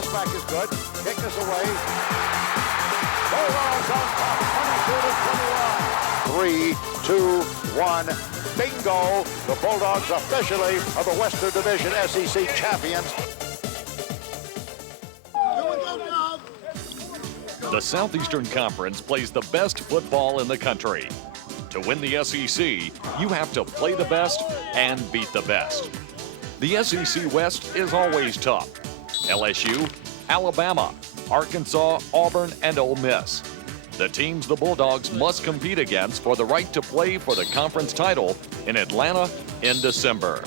Pass back is good. Kick is away. Bulldogs on top, 22 to 21. 3, 2, 1. Bingo. The Bulldogs officially are the Western Division SEC champions. The Southeastern Conference plays the best football in the country. To win the SEC, you have to play the best and beat the best. The SEC West is always tough. LSU, Alabama, Arkansas, Auburn, and Ole Miss. The teams the Bulldogs must compete against for the right to play for the conference title in Atlanta in December.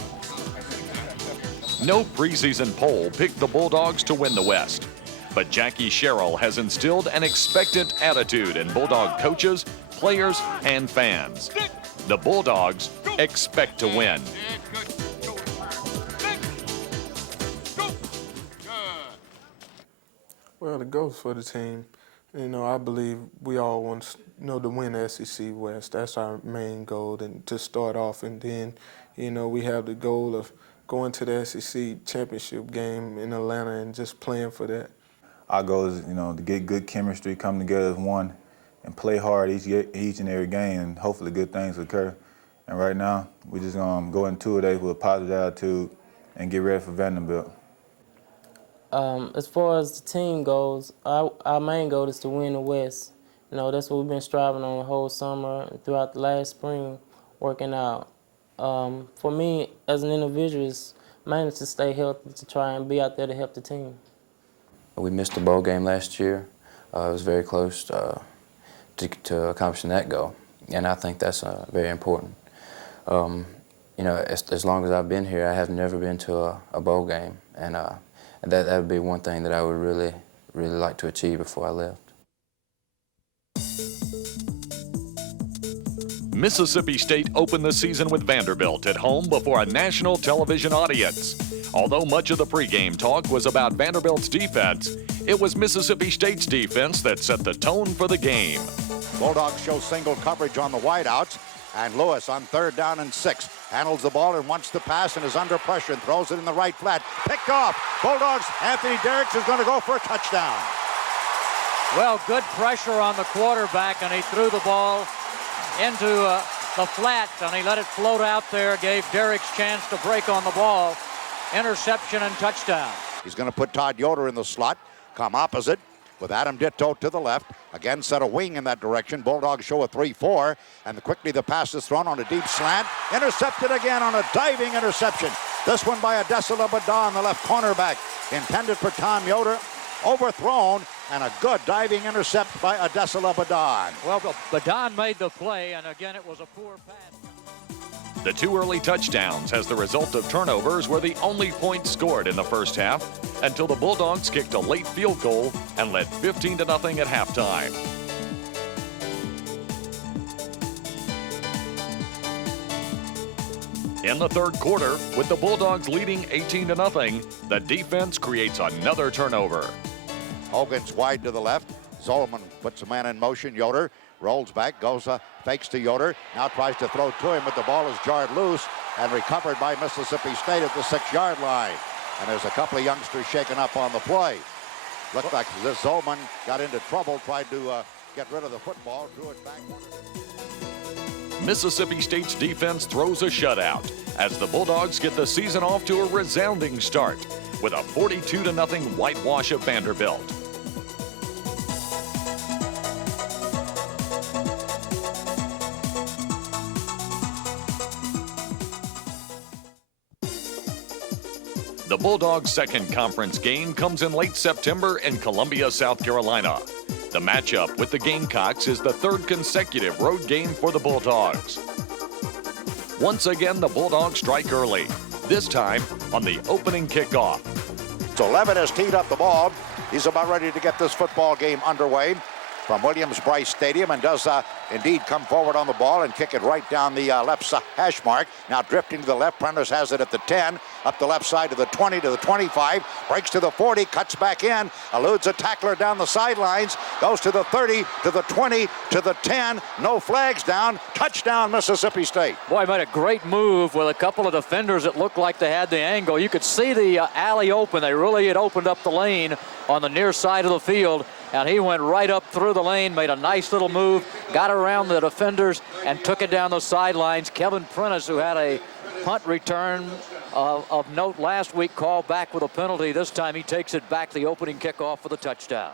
No preseason poll picked the Bulldogs to win the West, but Jackie Sherrill has instilled an expectant attitude in Bulldog coaches, players, and fans. The Bulldogs expect to win. Well, the goals for the team, I believe we all want to win the SEC West. That's our main goal, and to start off, and then, we have the goal of going to the SEC championship game in Atlanta and just playing for that. Our goal is, to get good chemistry, come together as one, and play hard each and every game, and hopefully good things occur. And right now, we're just going to go in 2 days with a positive attitude and get ready for Vanderbilt. As far as the team goes, our main goal is to win the West. That's what we've been striving on the whole summer and throughout the last spring, working out. For me, as an individual, it's mainly to stay healthy, to try and be out there to help the team. We missed the bowl game last year. It was very close to accomplishing that goal, and I think that's very important. As long as I've been here, I have never been to a bowl game, and that would be one thing that I would really, really like to achieve before I left. Mississippi State opened the season with Vanderbilt at home before a national television audience. Although much of the pregame talk was about Vanderbilt's defense, it was Mississippi State's defense that set the tone for the game. Bulldogs show single coverage on the wideouts, and Lewis on 3rd down and 6 handles the ball and wants to pass and is under pressure and throws it in the right flat. Picked off. Bulldogs, Anthony Derricks is going to go for a touchdown. Well, good pressure on the quarterback, and he threw the ball into the flat, and he let it float out there, gave Derricks chance to break on the ball. Interception and touchdown. He's going to put Todd Yoder in the slot, come opposite with Adam Ditto to the left. Again, set a wing in that direction. Bulldogs show a 3-4, and quickly the pass is thrown on a deep slant. Intercepted again on a diving interception. This one by Adesala Badan, the left cornerback. Intended for Tom Yoder. Overthrown, and a good diving intercept by Adesala Badan. Well, Badan made the play, and again, it was a poor pass. The 2 early touchdowns as the result of turnovers were the only points scored in the first half until the Bulldogs kicked a late field goal and led 15-0 at halftime. In the third quarter, with the Bulldogs leading 18-0, the defense creates another turnover. Hogan's wide to the left. Zolman puts a man in motion. Yoder rolls back, goes, fakes to Yoder. Now tries to throw to him, but the ball is jarred loose and recovered by Mississippi State at the 6-yard line. And there's a couple of youngsters shaken up on the play. Looked like this Zolman got into trouble, tried to get rid of the football, threw it back. Mississippi State's defense throws a shutout as the Bulldogs get the season off to a resounding start with a 42-0 whitewash of Vanderbilt. The Bulldogs' second conference game comes in late September in Columbia, South Carolina. The matchup with the Gamecocks is the 3rd consecutive road game for the Bulldogs. Once again, the Bulldogs strike early, this time on the opening kickoff. So Levitt has teed up the ball. He's about ready to get this football game underway. from Williams-Brice Stadium and does indeed come forward on the ball and kick it right down the left hash mark. Now drifting to the left. Prentice has it at the 10, up the left side to the 20, to the 25, breaks to the 40, cuts back in, eludes a tackler down the sidelines, goes to the 30, to the 20, to the 10, no flags down, touchdown Mississippi State. Boy, made a great move with a couple of defenders that looked like they had the angle. You could see the alley open. They really had opened up the lane on the near side of the field, and he went right up through the lane, made a nice little move, got around the defenders, and took it down the sidelines. Kevin Prentice, who had a punt return of note last week, called back with a penalty. This time he takes it back, the opening kickoff for the touchdown.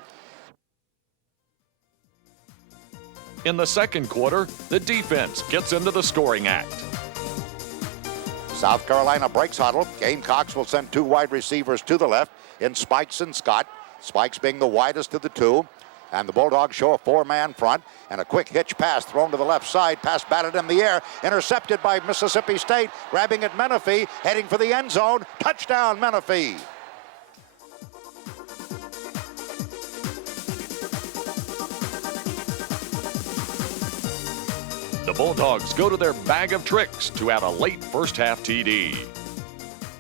In the second quarter, the defense gets into the scoring act. South Carolina breaks huddle. Gamecocks will send two wide receivers to the left in Spikes and Scott. Spikes being the widest of the two. And the Bulldogs show a four-man front. And a quick hitch pass thrown to the left side. Pass batted in the air. Intercepted by Mississippi State. Grabbing at Menifee. Heading for the end zone. Touchdown, Menifee. The Bulldogs go to their bag of tricks to add a late first-half TD.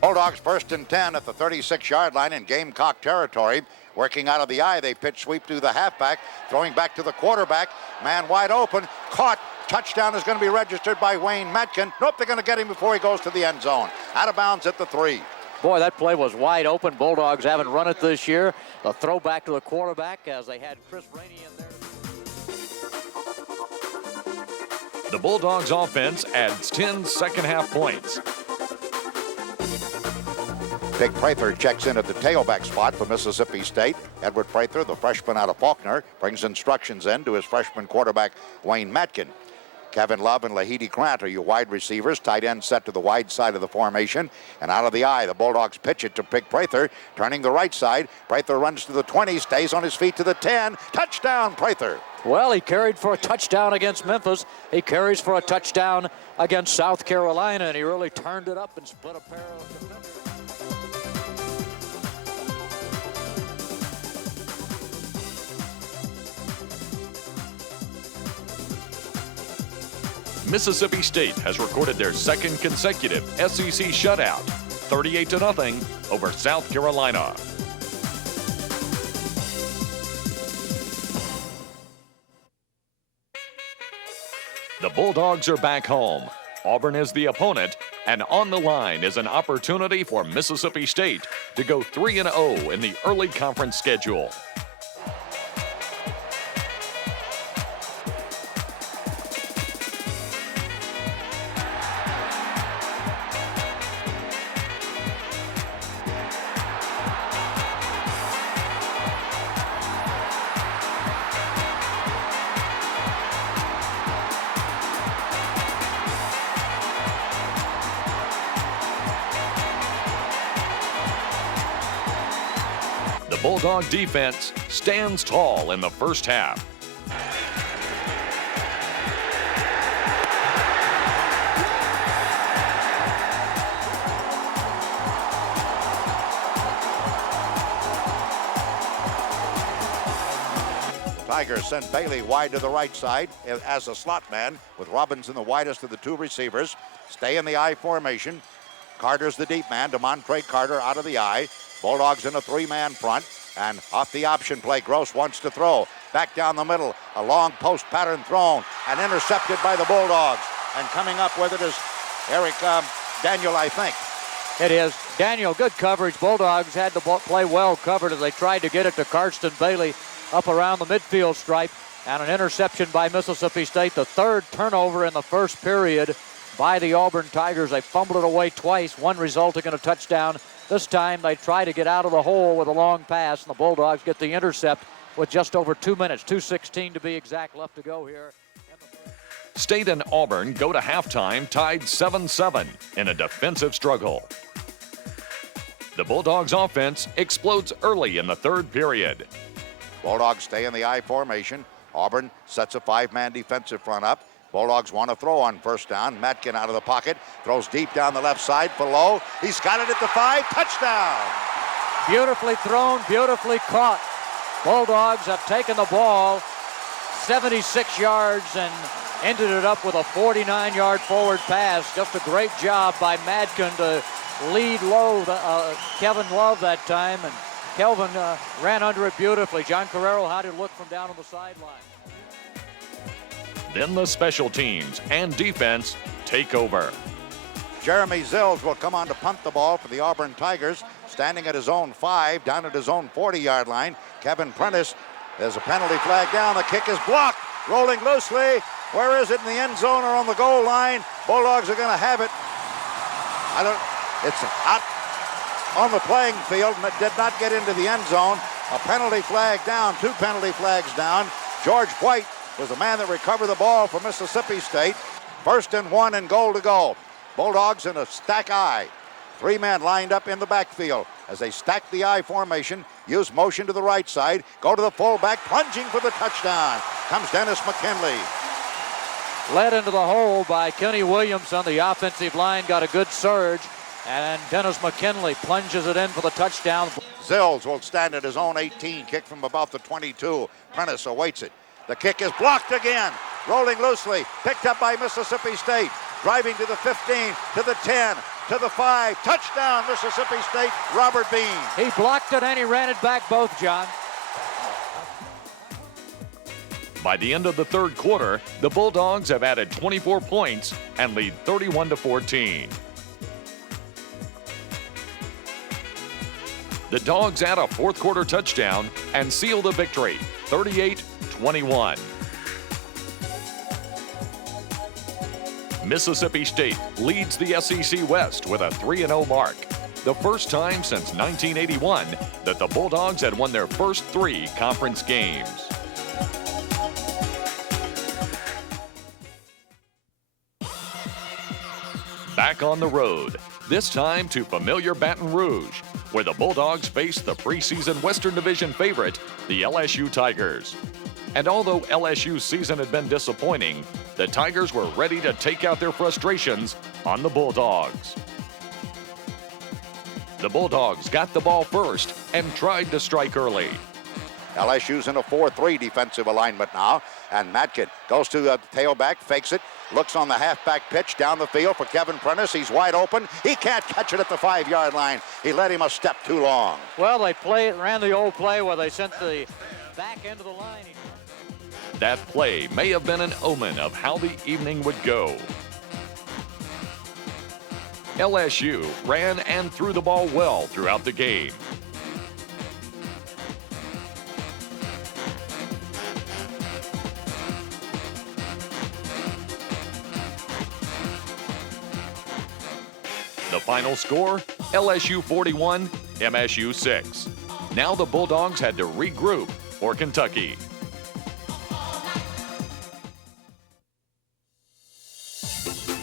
Bulldogs 1st and 10 at the 36-yard line in Gamecock territory. Working out of the eye, they pitch sweep to the halfback, throwing back to the quarterback. Man wide open, caught. Touchdown is going to be registered by Wayne Matkin. Nope, they're going to get him before he goes to the end zone. Out of bounds at the 3. Boy, that play was wide open. Bulldogs haven't run it this year. The throw back to the quarterback as they had Chris Rainey in there. The Bulldogs offense adds 10 second-half points. Dick Prather checks in at the tailback spot for Mississippi State. Edward Prather, the freshman out of Faulkner, brings instructions in to his freshman quarterback, Wayne Matkin. Kevin Love and Lahidi Grant are your wide receivers. Tight end set to the wide side of the formation. And out of the eye, the Bulldogs pitch it to Dick Prather, turning the right side. Prather runs to the 20, stays on his feet to the 10. Touchdown, Prather. Well, he carried for a touchdown against Memphis. He carries for a touchdown against South Carolina, and he really turned it up and split a pair of defenders. Mississippi State has recorded their second consecutive SEC shutout, 38-0 over South Carolina. The Bulldogs are back home. Auburn is the opponent, and on the line is an opportunity for Mississippi State to go 3-0 in the early conference schedule. The Bulldog defense stands tall in the first half. Tigers send Bailey wide to the right side as a slot man, with Robinson the widest of the two receivers. Stay in the I formation. Carter's the deep man. DeMontre Carter out of the I. Bulldogs in a three-man front, and off the option play, Gross wants to throw. Back down the middle, a long post pattern thrown, and intercepted by the Bulldogs. And coming up with it is Eric Daniel, I think. It is Daniel. Good coverage. Bulldogs had the play well covered as they tried to get it to Karsten Bailey up around the midfield stripe, and an interception by Mississippi State. The third turnover in the first period by the Auburn Tigers. They fumbled it away twice, one resulting in a touchdown. This time they try to get out of the hole with a long pass, and the Bulldogs get the intercept with just over 2 minutes, 2:16 to be exact, left to go here. State and Auburn go to halftime tied 7-7 in a defensive struggle. The Bulldogs offense explodes early in the third period. Bulldogs stay in the I formation. Auburn sets a five-man defensive front up. Bulldogs want to throw on first down. Matkin out of the pocket, throws deep down the left side for Lowe. He's got it at the 5, touchdown. Beautifully thrown, beautifully caught. Bulldogs have taken the ball 76 yards and ended it up with a 49-yard forward pass. Just a great job by Madkin to lead low Kevin Love that time, and Kelvin ran under it beautifully. John Carrero had to look from down on the sideline. Then the special teams and defense take over. Jeremy Zills will come on to punt the ball for the Auburn Tigers, standing at his own 5, down at his own 40-yard line. Kevin Prentice, there's a penalty flag down. The kick is blocked, rolling loosely. Where is it, in the end zone or on the goal line? Bulldogs are going to have it. It's out on the playing field, and it did not get into the end zone. A penalty flag down, 2 penalty flags down. George White was the man that recovered the ball for Mississippi State. 1st and 1 and goal to go. Bulldogs in a stack I. 3 men lined up in the backfield as they stack the I formation, use motion to the right side, go to the fullback, plunging for the touchdown. Comes Dennis McKinley. Led into the hole by Kenny Williams on the offensive line, got a good surge, and Dennis McKinley plunges it in for the touchdown. Zills will stand at his own 18, kick from about the 22. Prentice awaits it. The kick is blocked again, rolling loosely, picked up by Mississippi State, driving to the 15, to the 10, to the 5. Touchdown, Mississippi State, Robert Bean. He blocked it and he ran it back both, John. By the end of the third quarter, the Bulldogs have added 24 points and lead 31-14. The Dogs add a fourth quarter touchdown and seal the victory, 38-21. Mississippi State leads the SEC West with a 3-0 mark, the first time since 1981 that the Bulldogs had won their first 3 conference games. Back on the road, this time to familiar Baton Rouge, where the Bulldogs face the preseason Western Division favorite, the LSU Tigers. And although LSU's season had been disappointing, the Tigers were ready to take out their frustrations on the Bulldogs. The Bulldogs got the ball first and tried to strike early. LSU's in a 4-3 defensive alignment now, and Madkin goes to the tailback, fakes it, looks on the halfback pitch down the field for Kevin Prentice. He's wide open. He can't catch it at the 5-yard line. He let him a step too long. Well, they ran the old play where they sent the back end of the line. That play may have been an omen of how the evening would go. LSU ran and threw the ball well throughout the game. The final score, LSU 41, MSU 6. Now the Bulldogs had to regroup for Kentucky.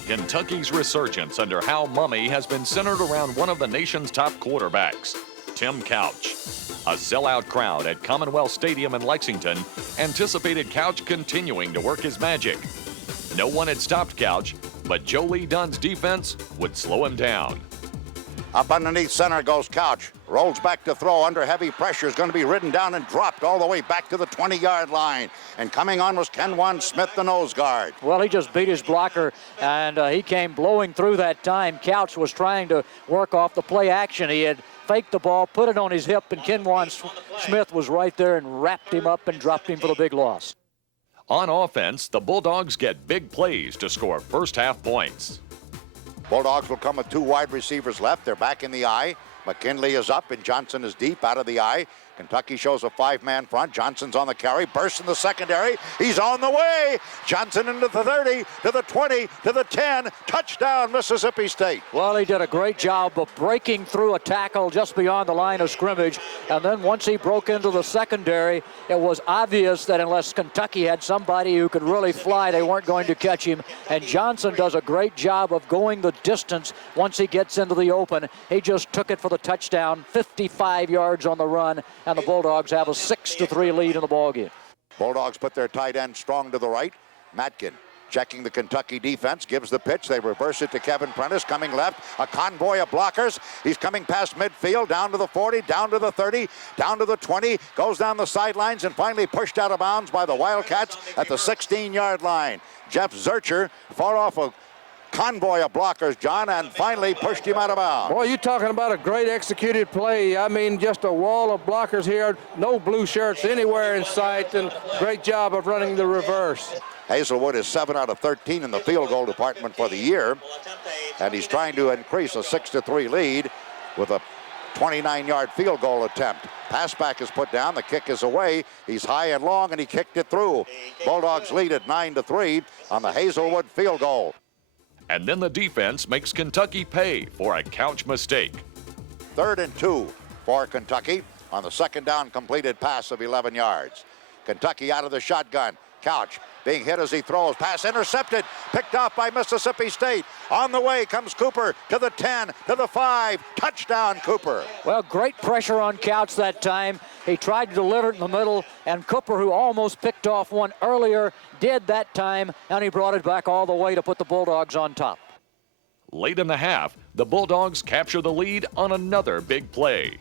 Kentucky's resurgence under Hal Mumme has been centered around one of the nation's top quarterbacks, Tim Couch. A sellout crowd at Commonwealth Stadium in Lexington anticipated Couch continuing to work his magic. No one had stopped Couch, but Joe Lee Dunn's defense would slow him down. Up underneath center goes Couch. Rolls back to throw under heavy pressure. Is going to be ridden down and dropped all the way back to the 20-yard line. And coming on was Kenwan Smith, the nose guard. Well, he just beat his blocker, and he came blowing through that time. Couch was trying to work off the play action. He had faked the ball, put it on his hip, and Kenwan Smith was right there and wrapped him up and dropped him for the big loss. On offense, the Bulldogs get big plays to score first-half points. Bulldogs will come with 2 wide receivers left. They're back in the I. McKinley is up and Johnson is deep out of the I. Kentucky shows a 5-man front. Johnson's on the carry, bursts in the secondary. He's on the way. Johnson into the 30, to the 20, to the 10. Touchdown, Mississippi State. Well, he did a great job of breaking through a tackle just beyond the line of scrimmage. And then once he broke into the secondary, it was obvious that unless Kentucky had somebody who could really fly, they weren't going to catch him. And Johnson does a great job of going the distance once he gets into the open. He just took it for the touchdown, 55 yards on the run. And the Bulldogs have a 6-3 lead in the ballgame. Bulldogs put their tight end strong to the right. Madkin Checking the Kentucky defense, gives the pitch. They reverse it to Kevin Prentice, coming left. A convoy of blockers. He's coming past midfield, down to the 40, down to the 30, down to the 20, goes down the sidelines, and finally pushed out of bounds by the Wildcats at the 16-yard line. Jeff Zurcher fought off a convoy of blockers, John, and finally pushed him out of bounds. Boy, you're talking about a great executed play. I mean, just a wall of blockers here. No blue shirts anywhere in sight, and great job of running the reverse. Hazelwood is 7 out of 13 in the field goal department for the year, and he's trying to increase a 6-3 lead with a 29-yard field goal attempt. Pass back is put down, the kick is away. He's high and long, and he kicked it through. Bulldogs lead at 9-3 on the Hazelwood field goal. And then the defense makes Kentucky pay for a couch mistake. 3rd and 2 for Kentucky on the second down completed pass of 11 yards. Kentucky out of the shotgun. Couch being hit as he throws. Pass intercepted. Picked off by Mississippi State. On the way comes Cooper to the 10, to the 5. Touchdown, Cooper. Well, great pressure on Couch that time. He tried to deliver it in the middle, and Cooper, who almost picked off one earlier, did that time, and he brought it back all the way to put the Bulldogs on top. Late in the half, the Bulldogs capture the lead on another big play.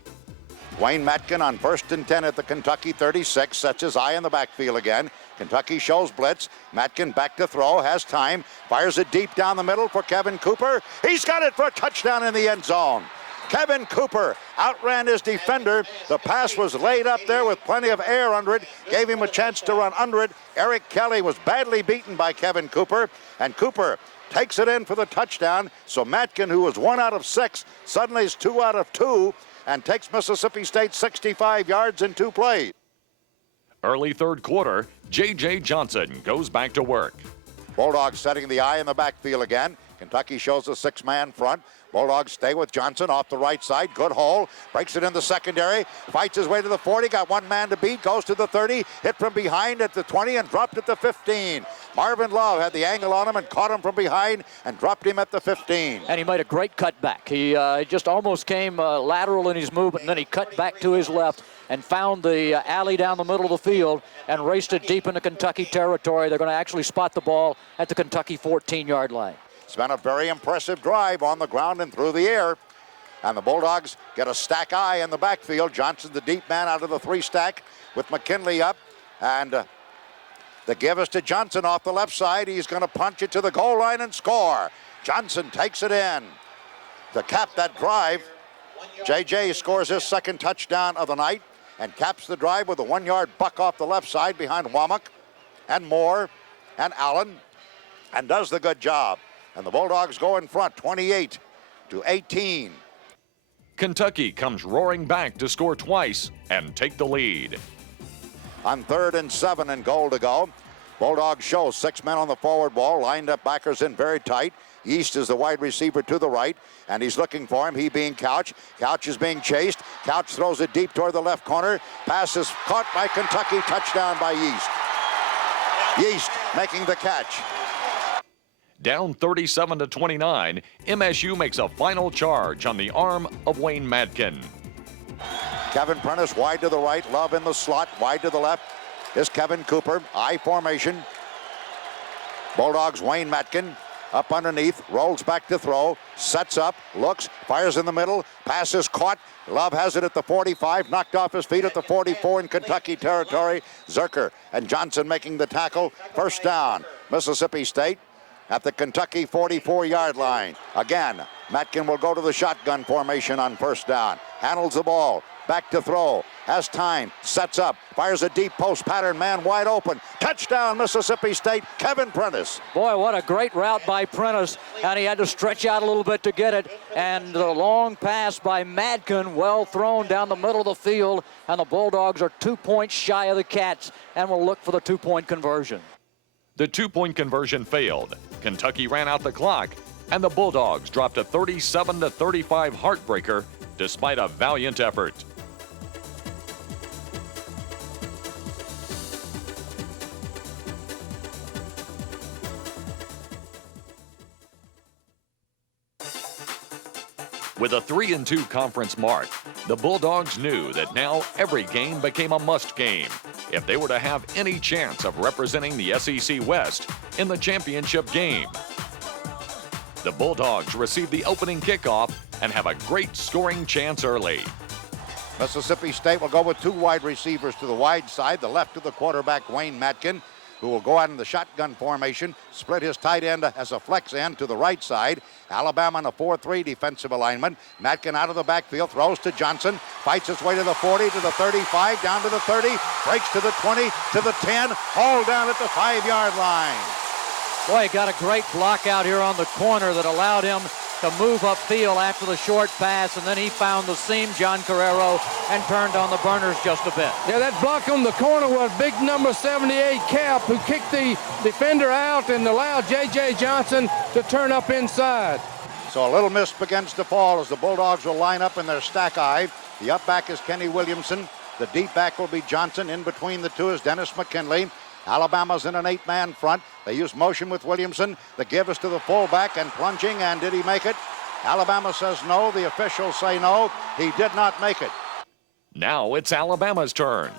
Wayne Matkin on 1st and 10 at the Kentucky 36, sets his eye in the backfield again. Kentucky shows blitz. Matkin back to throw, has time, fires it deep down the middle for Kevin Cooper. He's got it for a touchdown in the end zone. Kevin Cooper outran his defender. The pass was laid up there with plenty of air under it, gave him a chance to run under it. Eric Kelly was badly beaten by Kevin Cooper, and Cooper takes it in for the touchdown. So Matkin, who was 1 out of 6, suddenly is 2 out of 2 and takes Mississippi State 65 yards in 2 plays. Early third quarter, J.J. Johnson goes back to work. Bulldogs setting the eye in the backfield again. Kentucky shows a 6-man front. Bulldogs stay with Johnson off the right side. Good hole. Breaks it in the secondary. Fights his way to the 40. Got one man to beat. Goes to the 30. Hit from behind at the 20 and dropped at the 15. Marvin Love had the angle on him and caught him from behind and dropped him at the 15. And he made a great cutback. He just almost came lateral in his movement, and then he cut back to his left and found the alley down the middle of the field and raced it deep into Kentucky territory. They're going to actually spot the ball at the Kentucky 14-yard line. It's been a very impressive drive on the ground and through the air. And the Bulldogs get a stack eye in the backfield. Johnson, the deep man, out of the 3 stack with McKinley up. And the give is to Johnson off the left side. He's going to punch it to the goal line and score. Johnson takes it in to cap that drive. J.J. scores his 2nd touchdown of the night and caps the drive with a 1-yard buck off the left side behind Womack and Moore and Allen, and does the good job. And the Bulldogs go in front, 28-18. Kentucky comes roaring back to score twice and take the lead. On 3rd and 7 and goal to go. Bulldogs show 6 men on the forward wall, lined up backers in very tight. East is the wide receiver to the right, and he's looking for him, he being Couch. Couch is being chased. Couch throws it deep toward the left corner. Pass is caught by Kentucky, touchdown by Yeast. Yeast making the catch. Down 37-29, MSU makes a final charge on the arm of Wayne Matkin. Kevin Prentice wide to the right, Love in the slot, wide to the left is Kevin Cooper, I formation. Bulldogs Wayne Matkin up underneath, rolls back to throw, sets up, looks, fires in the middle, pass is caught. Love has it at the 45, knocked off his feet at the 44 in Kentucky territory. Zurcher and Johnson making the tackle. First down, Mississippi State at the Kentucky 44-yard line. Again, Matkin will go to the shotgun formation on first down. Handles the ball, back to throw, has time, sets up, fires a deep post pattern, man wide open. Touchdown, Mississippi State, Kevin Prentice. Boy, what a great route by Prentice, and he had to stretch out a little bit to get it. And the long pass by Matkin, well thrown down the middle of the field, and the Bulldogs are 2 points shy of the Cats and will look for the 2-point conversion. The 2-point conversion failed. Kentucky ran out the clock, and the Bulldogs dropped a 37-35 heartbreaker despite a valiant effort. With a 3-2 conference mark, the Bulldogs knew that now every game became a must game if they were to have any chance of representing the SEC West in the championship game. The Bulldogs receive the opening kickoff and have a great scoring chance early. Mississippi State will go with 2 wide receivers to the wide side, the left of the quarterback, Wayne Matkin, who will go out in the shotgun formation, split his tight end as a flex end to the right side. Alabama in a 4-3 defensive alignment. Matkin out of the backfield, throws to Johnson, fights his way to the 40, to the 35, down to the 30, breaks to the 20, to the 10, all down at the 5-yard line. Boy, he got a great block out here on the corner that allowed him to move upfield after the short pass, and then he found the seam, John Carrero, and turned on the burners just a bit. Yeah, that block on the corner was big number 78 Cap, who kicked the defender out and allowed J.J. Johnson to turn up inside. So a little mist begins to fall as the Bulldogs will line up in their stack eye. The up back is Kenny Williamson. The deep back will be Johnson. In between the two is Dennis McKinley. Alabama's in an 8-man front. They use motion with Williamson. The give is to the fullback and plunging, and did he make it? Alabama says no. The officials say no. He did not make it. Now it's Alabama's turn.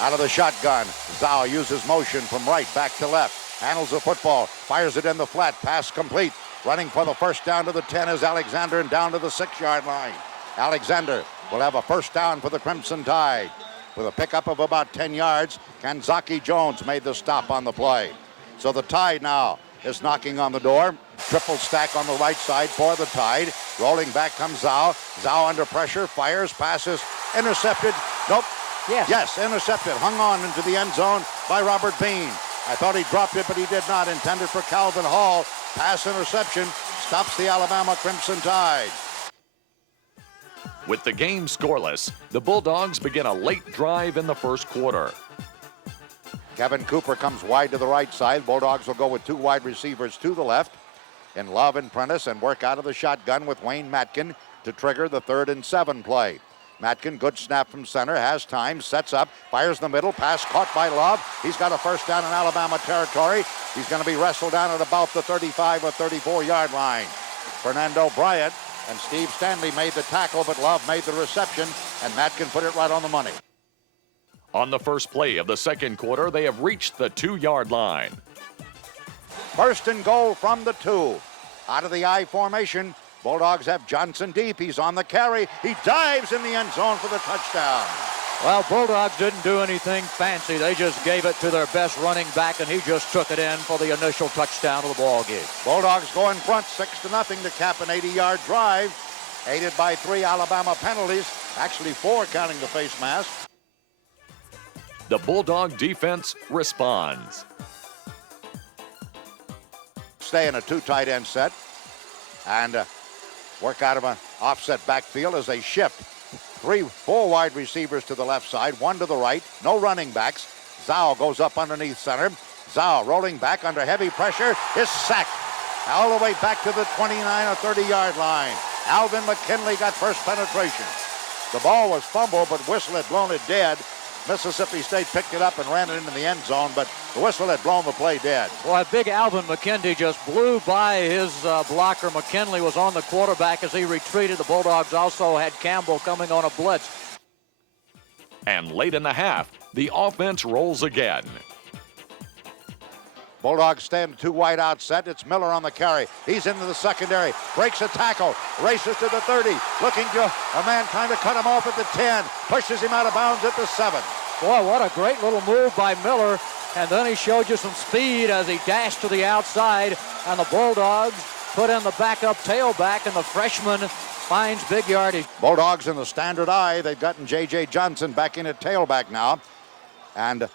Out of the shotgun, Zhao uses motion from right back to left. Handles the football, fires it in the flat, pass complete. Running for the first down to the 10 is Alexander, and down to the 6-yard line. Alexander will have a first down for the Crimson Tide. With a pickup of about 10 yards, Kanzaki Jones made the stop on the play. So the Tide now is knocking on the door. Triple stack on the right side for the Tide. Rolling back comes Zhao. Zhao under pressure, fires, passes, intercepted. Nope. Yes, intercepted. Hung on into the end zone by Robert Bean. I thought he dropped it, but he did not. Intended for Calvin Hall. Pass interception stops the Alabama Crimson Tide. With the game scoreless, the Bulldogs begin a late drive in the first quarter. Kevin Cooper comes wide to the right side. Bulldogs will go with 2 wide receivers to the left in Love and Prentice, and work out of the shotgun with Wayne Matkin to trigger the 3rd and 7 play. Matkin, good snap from center, has time, sets up, fires the middle, pass caught by Love. He's got a first down in Alabama territory. He's going to be wrestled down at about the 35 or 34-yard line. Fernando Bryant and Steve Stanley made the tackle, but Love made the reception, and Matkin put it right on the money. On the first play of the second quarter, they have reached the 2-yard line. First and goal from the 2. Out of the I formation, Bulldogs have Johnson deep. He's on the carry. He dives in the end zone for the touchdown. Well, Bulldogs didn't do anything fancy. They just gave it to their best running back, and he just took it in for the initial touchdown of the ball game. Bulldogs go in front 6-0 to cap an 80-yard drive, aided by 3 Alabama penalties, actually 4 counting the face mask. The Bulldog defense responds. Stay in a 2 tight end set and work out of an offset backfield as they shift. 4 wide receivers to the left side, 1 to the right, no running backs. Zhao goes up underneath center. Zhao rolling back under heavy pressure is sacked all the way back to the 29 or 30-yard line. Alvin McKinley got first penetration. The ball was fumbled, but whistle had blown it dead. Mississippi State picked it up and ran it into the end zone, but the whistle had blown the play dead. Boy, big Alvin McKinley just blew by his blocker. McKinley was on the quarterback as he retreated. The Bulldogs also had Campbell coming on a blitz. And late in the half, the offense rolls again. Bulldogs stand 2 wide out set. It's Miller on the carry. He's into the secondary. Breaks a tackle. Races to the 30. Looking to a man trying to cut him off at the 10. Pushes him out of bounds at the 7. Boy, what a great little move by Miller. And then he showed you some speed as he dashed to the outside. And the Bulldogs put in the backup tailback, and the freshman finds big yardage. Bulldogs in the standard I. They've gotten J.J. Johnson back in at tailback now. And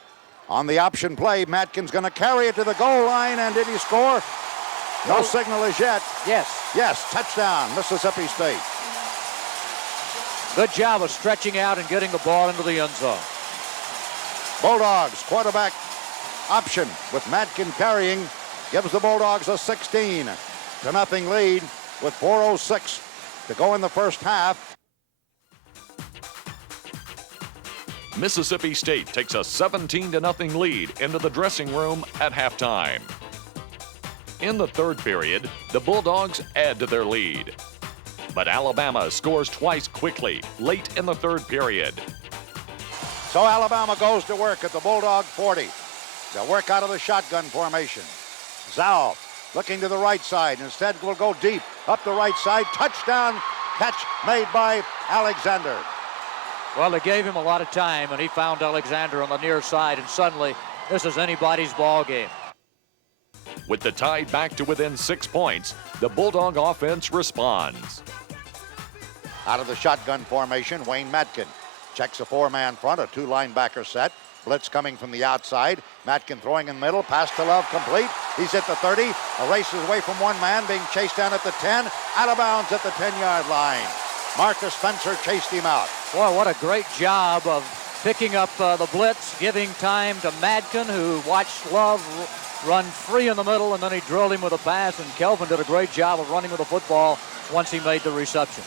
on the option play, Matkin's going to carry it to the goal line, and did he score? No signal as yet. Yes, touchdown, Mississippi State. Good job of stretching out and getting the ball into the end zone. Bulldogs quarterback option with Matkin carrying gives the Bulldogs a 16-0 lead with 4:06 to go in the first half. Mississippi State takes a 17-0 lead into the dressing room at halftime. In the third period, the Bulldogs add to their lead. But Alabama scores twice quickly, late in the third period. So Alabama goes to work at the Bulldog 40. They'll work out of the shotgun formation. Zhao looking to the right side. Instead will go deep up the right side. Touchdown catch made by Alexander. Well, they gave him a lot of time, and he found Alexander on the near side, and suddenly this is anybody's ball game. With the Tide back to within 6 points, the Bulldog offense responds. Out of the shotgun formation, Wayne Matkin checks a four-man front, a two-linebacker set. Blitz coming from the outside. Matkin throwing in the middle. Pass to Love complete. He's at the 30. Erases away from one man, being chased down at the 10. Out of bounds at the 10-yard line. Marcus Spencer chased him out. Boy, what a great job of picking up the blitz, giving time to Madkin, who watched Love run free in the middle, and then he drilled him with a pass, and Kelvin did a great job of running with the football once he made the reception.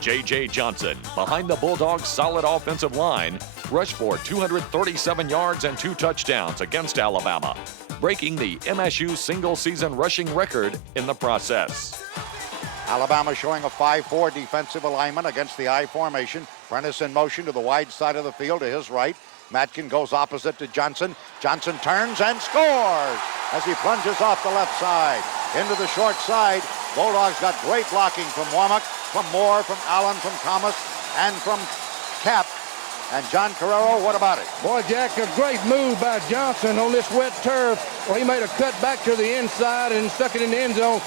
J.J. Johnson, behind the Bulldogs' solid offensive line, rushed for 237 yards and 2 touchdowns against Alabama, breaking the MSU single-season rushing record in the process. Alabama showing a 5-4 defensive alignment against the I formation. Prentice in motion to the wide side of the field to his right. Matkin goes opposite to Johnson. Johnson turns and scores as he plunges off the left side. Into the short side. Bulldogs got great blocking from Womack, from Moore, from Allen, from Thomas, and from Cap. And John Carrero, what about it? Boy, Jack, a great move by Johnson on this wet turf. Well, he made a cut back to the inside and stuck it in the end zone.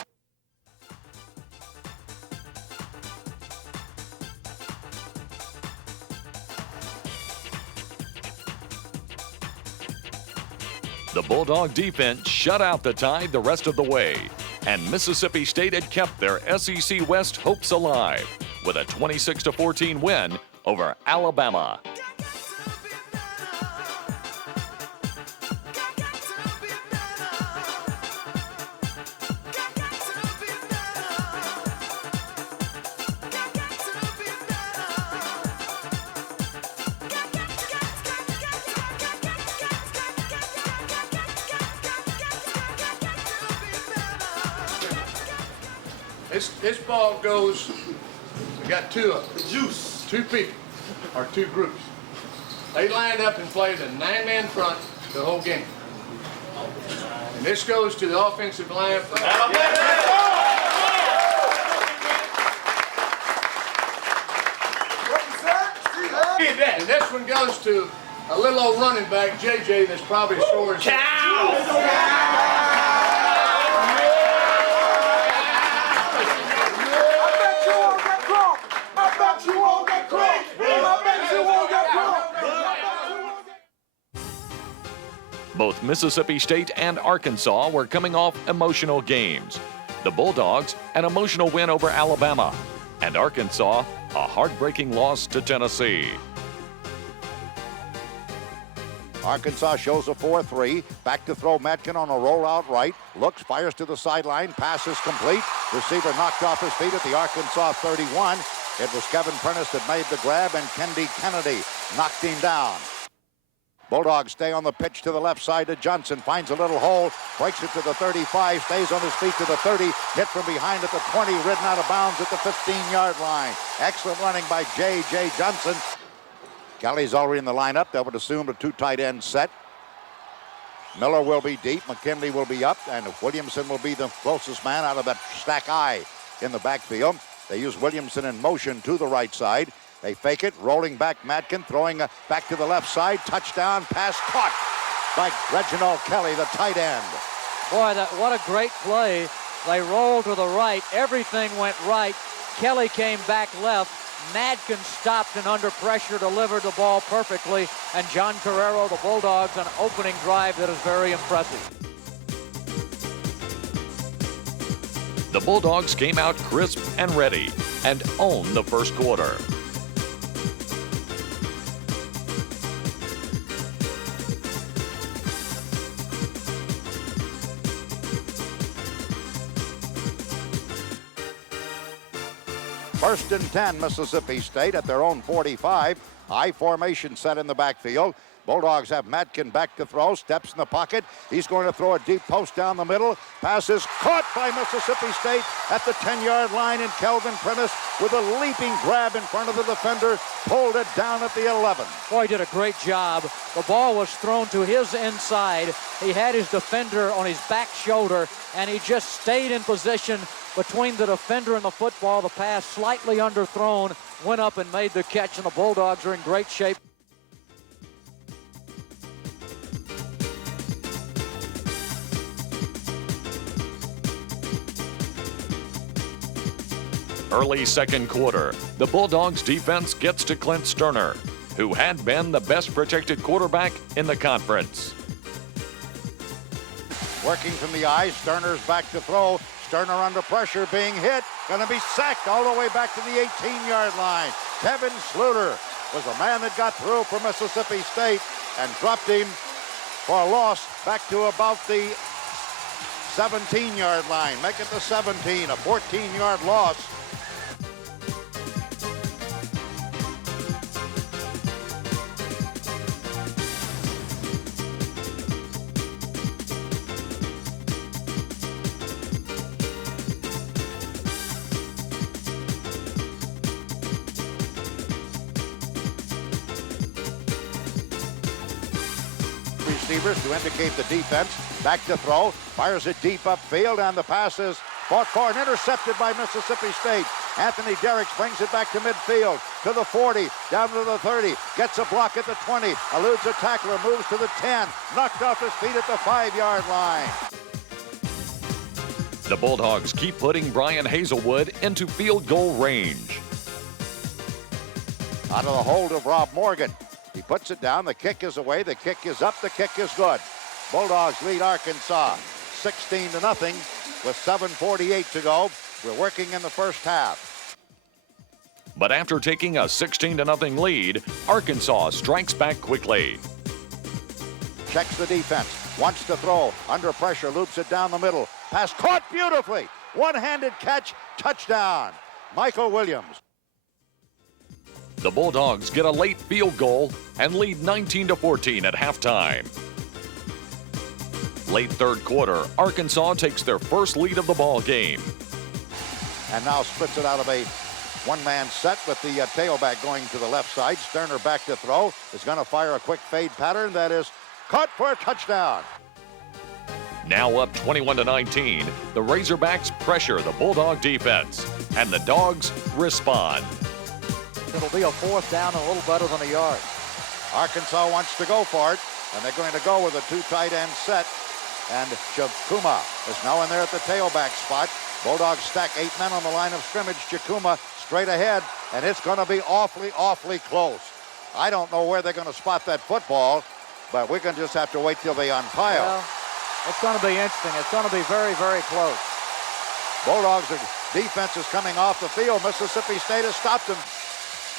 The Bulldog defense shut out the Tide the rest of the way, and Mississippi State had kept their SEC West hopes alive with a 26-14 win over Alabama. This ball goes, we got two of them. Juice. Two people, or two groups. They lined up and played a 9-man front the whole game. And this goes to the offensive line. And this one goes to a little old running back, JJ, that's probably sore as Both Mississippi State and Arkansas were coming off emotional games. The Bulldogs, an emotional win over Alabama, and Arkansas, a heartbreaking loss to Tennessee. Arkansas shows a 4-3. Back to throw Matkin on a rollout right. Looks, fires to the sideline. Pass is complete. Receiver knocked off his feet at the Arkansas 31. It was Kevin Prentice that made the grab, and Kendi Kennedy knocked him down. Bulldogs stay on the pitch to the left side to Johnson. Finds a little hole. Breaks it to the 35. Stays on his feet to the 30. Hit from behind at the 20. Ridden out of bounds at the 15-yard line. Excellent running by J.J. Johnson. Kelly's already in the lineup. That would assume a 2 tight end set. Miller will be deep. McKinley will be up. And Williamson will be the closest man out of that stack I in the backfield. They use Williamson in motion to the right side. They fake it. Rolling back Matkin. Throwing back to the left side. Touchdown. Pass caught by Reginald Kelly, the tight end. Boy, what a great play. They rolled to the right. Everything went right. Kelly came back left. Madkin stopped and under pressure delivered the ball perfectly. And John Carrero, the Bulldogs, an opening drive that is very impressive. The Bulldogs came out crisp and ready and owned the first quarter. First and 10, Mississippi State at their own 45. High formation set in the backfield. Bulldogs have Matkin back to throw, steps in the pocket. He's going to throw a deep post down the middle. Pass is caught by Mississippi State at the 10-yard line, and Kelvin Prentice with a leaping grab in front of the defender pulled it down at the 11. Boy, he did a great job. The ball was thrown to his inside. He had his defender on his back shoulder, and he just stayed in position between the defender and the football. The pass slightly underthrown, went up and made the catch, and the Bulldogs are in great shape. Early second quarter, the Bulldogs defense gets to Clint Sterner, who had been the best protected quarterback in the conference. Working from the eye, Sterner's back to throw. Sterner under pressure, being hit, going to be sacked all the way back to the 18-yard line. Kevin Sluter was the man that got through for Mississippi State and dropped him for a loss back to about the 17-yard line. Make it the 17, a 14-yard loss. Receivers to indicate the defense. Back to throw. Fires it deep upfield, and the pass is fought for and intercepted by Mississippi State. Anthony Derricks brings it back to midfield, to the 40, down to the 30, gets a block at the 20, eludes a tackler, moves to the 10, knocked off his feet at the 5-yard line. The Bulldogs keep putting Brian Hazelwood into field goal range. Out of the hold of Rob Morgan. He puts it down, the kick is away, the kick is up, the kick is good. Bulldogs lead Arkansas 16-0 with 7:48 to go. We're working in the first half. But after taking a 16-0 lead, Arkansas strikes back quickly. Checks the defense, wants to throw, under pressure, loops it down the middle. Pass caught beautifully. One-handed catch, touchdown. Michael Williams. The Bulldogs get a late field goal and lead 19-14 at halftime. Late third quarter, Arkansas takes their first lead of the ball game. And now splits it out of a one-man set with the tailback going to the left side. Sterner back to throw. Is going to fire a quick fade pattern that is caught for a touchdown. Now up 21-19, the Razorbacks pressure the Bulldog defense, and the Dogs respond. It'll be a fourth down, a little better than a yard. Arkansas wants to go for it, and they're going to go with a two tight end set. And Chakuma is now in there at the tailback spot. Bulldogs stack 8 men on the line of scrimmage. Chakuma straight ahead, and it's going to be awfully, awfully close. I don't know where they're going to spot that football, but we're going to just have to wait till they unpile. Well, it's going to be interesting. It's going to be very, very close. Bulldogs' defense is coming off the field. Mississippi State has stopped them.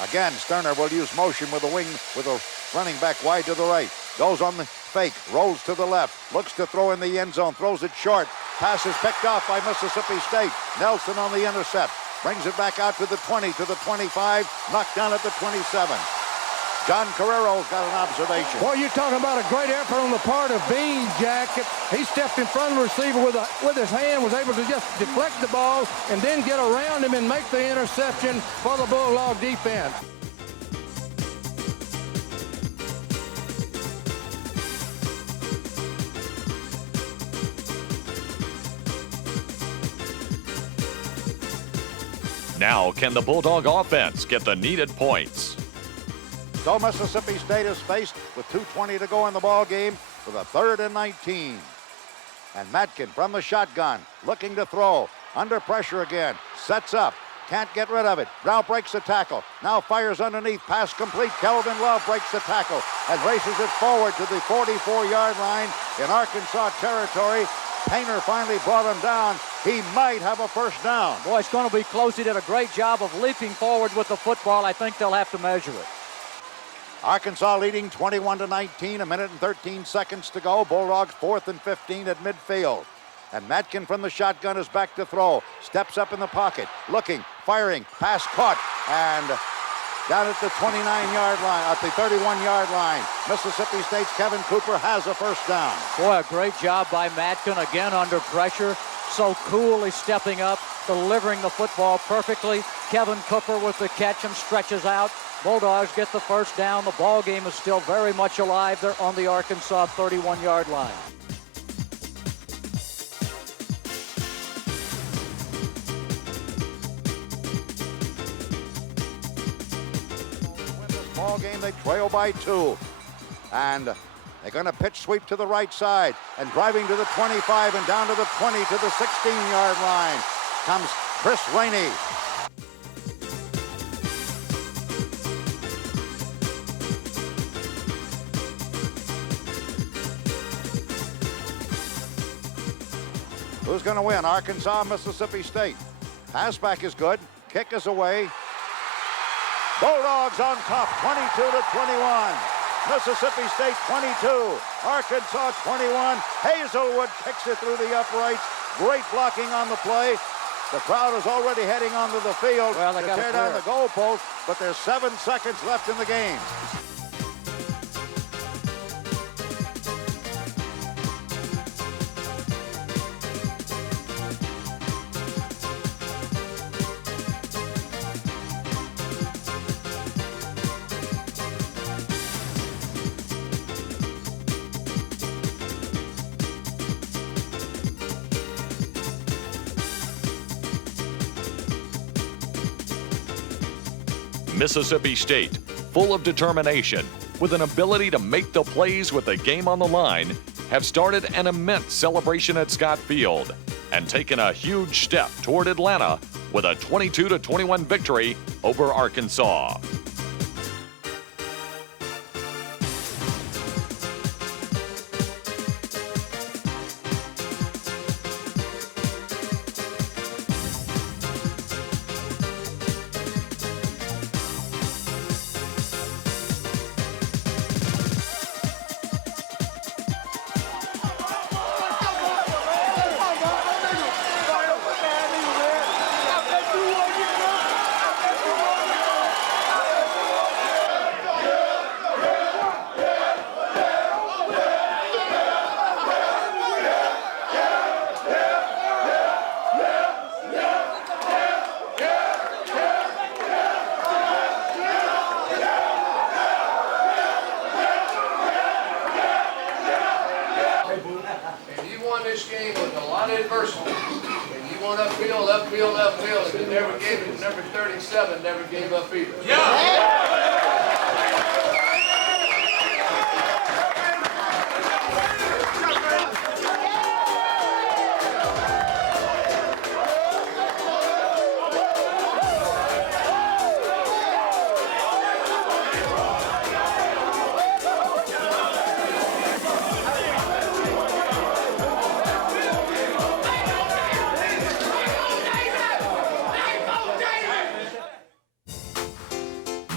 Again, Sterner will use motion with a wing, with a running back wide to the right. Goes on the fake, rolls to the left, looks to throw in the end zone, throws it short. Pass is picked off by Mississippi State. Nelson on the intercept. Brings it back out to the 20, to the 25, knocked down at the 27. John Carrero's got an observation. Boy, you're talking about a great effort on the part of Bean, Jack. He stepped in front of the receiver with his hand, was able to just deflect the ball and then get around him and make the interception for the Bulldog defense. Now, can the Bulldog offense get the needed points? So Mississippi State is faced with 2:20 to go in the ball game with a 3rd and 19. And Matkin from the shotgun, looking to throw, under pressure again, sets up, can't get rid of it. Now breaks the tackle, now fires underneath, pass complete. Kelvin Love breaks the tackle and races it forward to the 44-yard line in Arkansas territory. Painter finally brought him down. He might have a first down. Boy, it's going to be close. He did a great job of leaping forward with the football. I think they'll have to measure it. Arkansas leading 21-19, a minute and 13 seconds to go. Bulldogs 4th and 15 at midfield. And Matkin from the shotgun is back to throw. Steps up in the pocket, looking, firing, pass caught, and down at the 29-yard line, at the 31-yard line, Mississippi State's Kevin Cooper has a first down. Boy, a great job by Matkin, again under pressure. So coolly stepping up, delivering the football perfectly. Kevin Cooper with the catch and stretches out. Bulldogs get the first down. The ball game is still very much alive. They're on the Arkansas 31-yard line. Ball game, they trail by 2. And they're going to pitch sweep to the right side. And driving to the 25 and down to the 20 to the 16-yard line comes Chris Rainey. Who's going to win? Arkansas, Mississippi State. Pass back is good. Kick is away. Bulldogs on top, 22-21. Mississippi State 22, Arkansas 21. Hazelwood kicks it through the uprights. Great blocking on the play. The crowd is already heading onto the field Well, they to got tear it down clear. the goalpost, but there's 7 seconds left in the game. Mississippi State, full of determination, with an ability to make the plays with the game on the line, have started an immense celebration at Scott Field and taken a huge step toward Atlanta with a 22-21 victory over Arkansas. And you won this game with a lot of adversity. And you won upfield, upfield, upfield, and you never gave it. Number 37 never gave up either.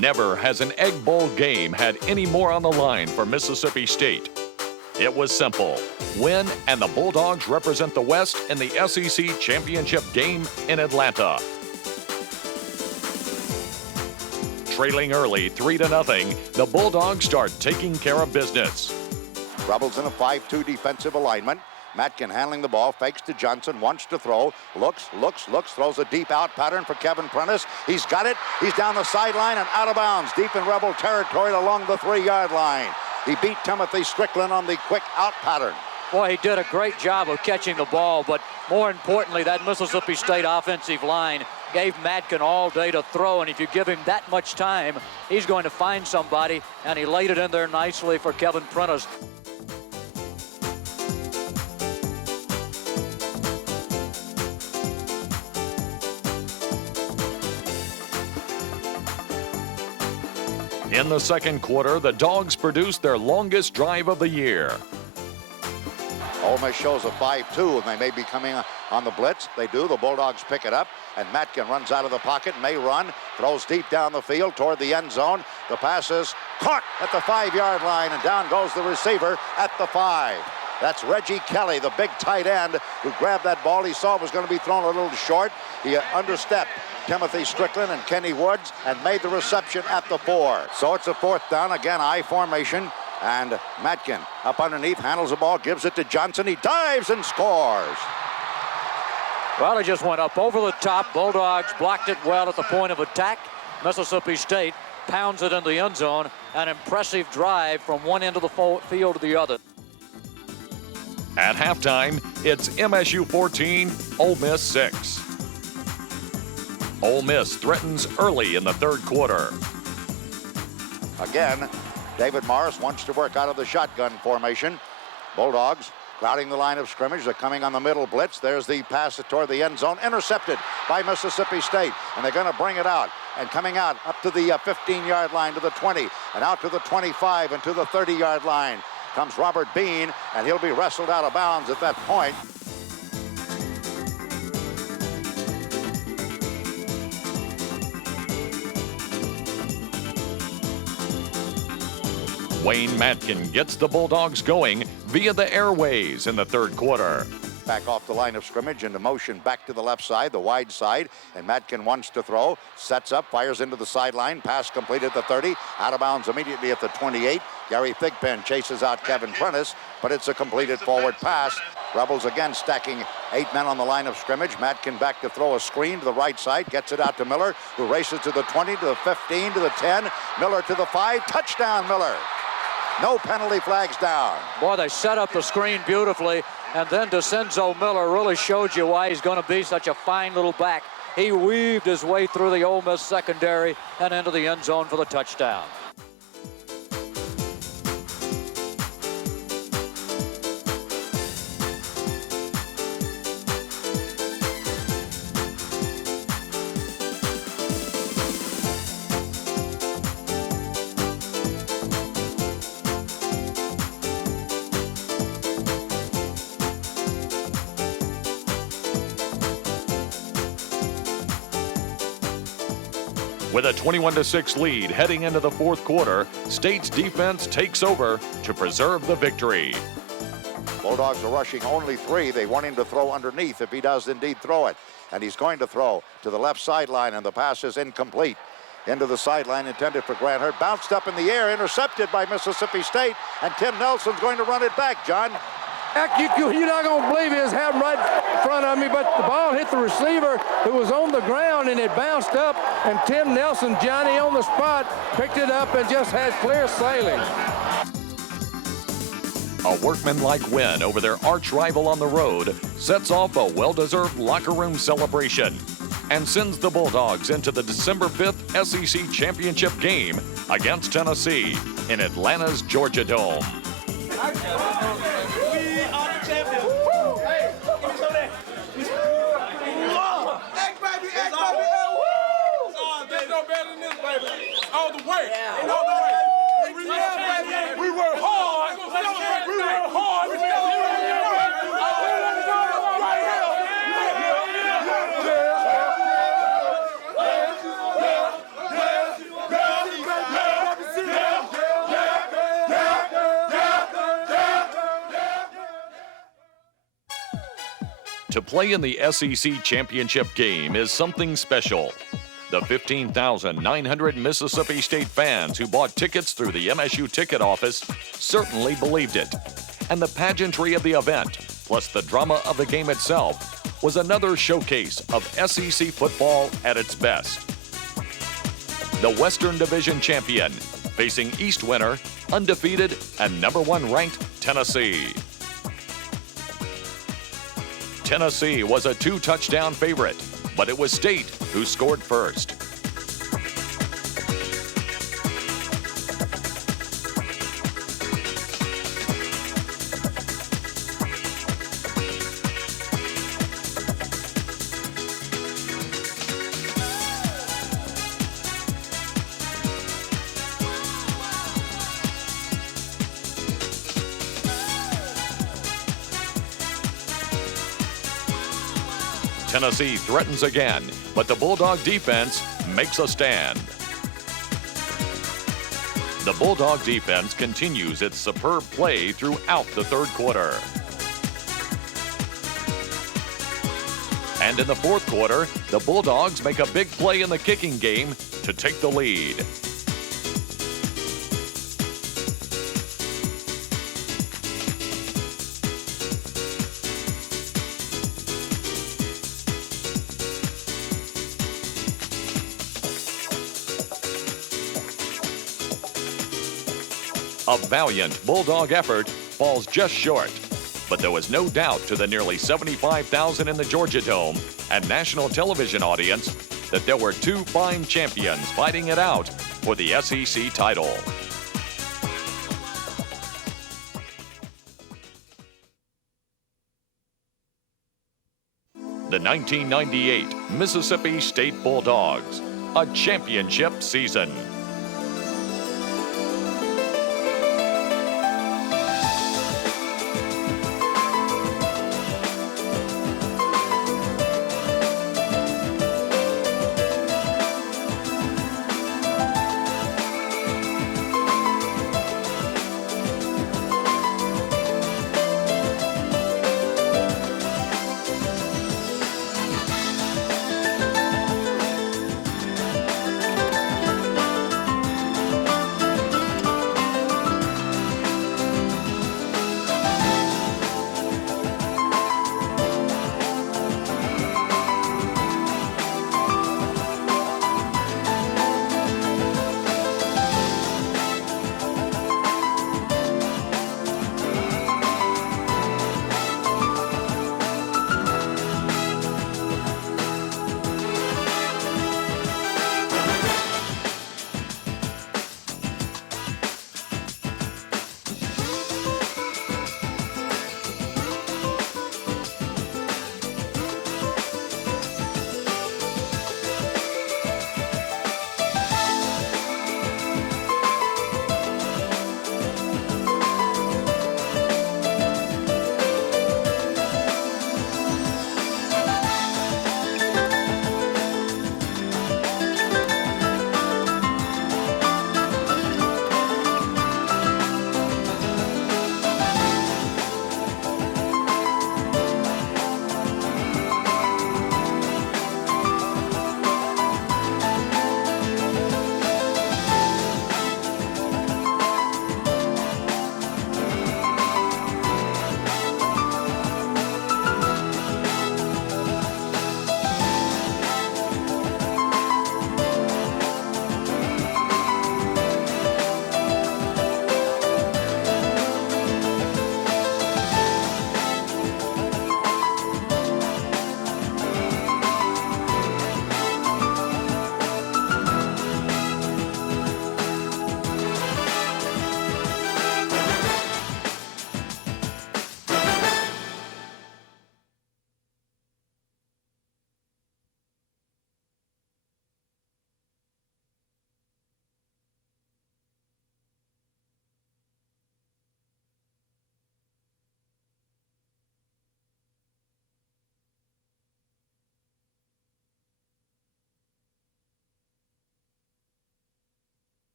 Never has an Egg Bowl game had any more on the line for Mississippi State. It was simple. Win, and the Bulldogs represent the West in the SEC championship game in Atlanta. Trailing early 3-0, the Bulldogs start taking care of business. Rebels in a 5-2 defensive alignment. Matkin handling the ball, fakes to Johnson, wants to throw, looks, throws a deep out pattern for Kevin Prentice. He's got it. He's down the sideline and out of bounds, deep in Rebel territory along the 3-yard line. He beat Timothy Strickland on the quick out pattern. Boy, he did a great job of catching the ball, but more importantly, that Mississippi State offensive line gave Matkin all day to throw, and if you give him that much time, he's going to find somebody, and he laid it in there nicely for Kevin Prentice. In the second quarter, the Dogs produced their longest drive of the year. Ole Miss shows a 5-2, and they may be coming on the blitz. They do. The Bulldogs pick it up, and Matkin runs out of the pocket, may run, throws deep down the field toward the end zone. The pass is caught at the 5-yard line, and down goes the receiver at the 5. That's Reggie Kelly, the big tight end, who grabbed that ball. He saw it was going to be thrown a little short. He understepped Timothy Strickland and Kenny Woods and made the reception at the 4. So it's a 4th down. Again, I formation. And Matkin up underneath, handles the ball, gives it to Johnson. He dives and scores. Well, he just went up over the top. Bulldogs blocked it well at the point of attack. Mississippi State pounds it in the end zone. An impressive drive from one end of the field to the other. At halftime, it's MSU 14, Ole Miss 6. Ole Miss threatens early in the 3rd quarter. Again, David Morris wants to work out of the shotgun formation. Bulldogs crowding the line of scrimmage. They're coming on the middle blitz. There's the pass toward the end zone, intercepted by Mississippi State. And they're going to bring it out. And coming out up to the 15-yard line to the 20, and out to the 25 and to the 30-yard line comes Robert Bean, and he'll be wrestled out of bounds at that point. Wayne Matkin gets the Bulldogs going via the airways in the 3rd quarter. Back off the line of scrimmage into motion back to the left side, the wide side, and Matkin wants to throw, sets up, fires into the sideline, pass complete at the 30, out of bounds immediately at the 28. Gary Thigpen chases out Kevin Prentice, but it's a completed forward pass. Rebels again stacking 8 men on the line of scrimmage. Matkin back to throw a screen to the right side, gets it out to Miller, who races to the 20, to the 15, to the 10, Miller to the 5, touchdown Miller. No penalty flags down. Boy, they set up the screen beautifully, and then DeCenzo Miller really showed you why he's going to be such a fine little back. He weaved his way through the Ole Miss secondary and into the end zone for the touchdown. With a 21-6 lead heading into the 4th quarter, State's defense takes over to preserve the victory. Bulldogs are rushing only 3. They want him to throw underneath if he does indeed throw it. And he's going to throw to the left sideline, and the pass is incomplete. Into the sideline intended for Grant Hurt. Bounced up in the air, intercepted by Mississippi State, and Tim Nelson's going to run it back, John. You're not going to believe it. It's happened right in front of me, but the ball hit the receiver who was on the ground, and it bounced up, and Tim Nelson, Johnny on the spot, picked it up and just had clear sailing. A workmanlike win over their arch rival on the road sets off a well-deserved locker room celebration and sends the Bulldogs into the December 5th SEC Championship game against Tennessee in Atlanta's Georgia Dome. All the way. Yeah. All the way. We work hard. We work hard. To play in the SEC Championship game is something special. The 15,900 Mississippi State fans who bought tickets through the MSU ticket office certainly believed it. And the pageantry of the event, plus the drama of the game itself, was another showcase of SEC football at its best. The Western Division champion, facing East winner, undefeated, and #1 ranked Tennessee. Tennessee was a 2-touchdown favorite, but it was State who scored first. Tennessee threatens again, but the Bulldog defense makes a stand. The Bulldog defense continues its superb play throughout the third quarter. And in the fourth quarter, the Bulldogs make a big play in the kicking game to take the lead. A valiant Bulldog effort falls just short, but there was no doubt to the nearly 75,000 in the Georgia Dome and national television audience that there were two fine champions fighting it out for the SEC title. The 1998 Mississippi State Bulldogs, a championship season.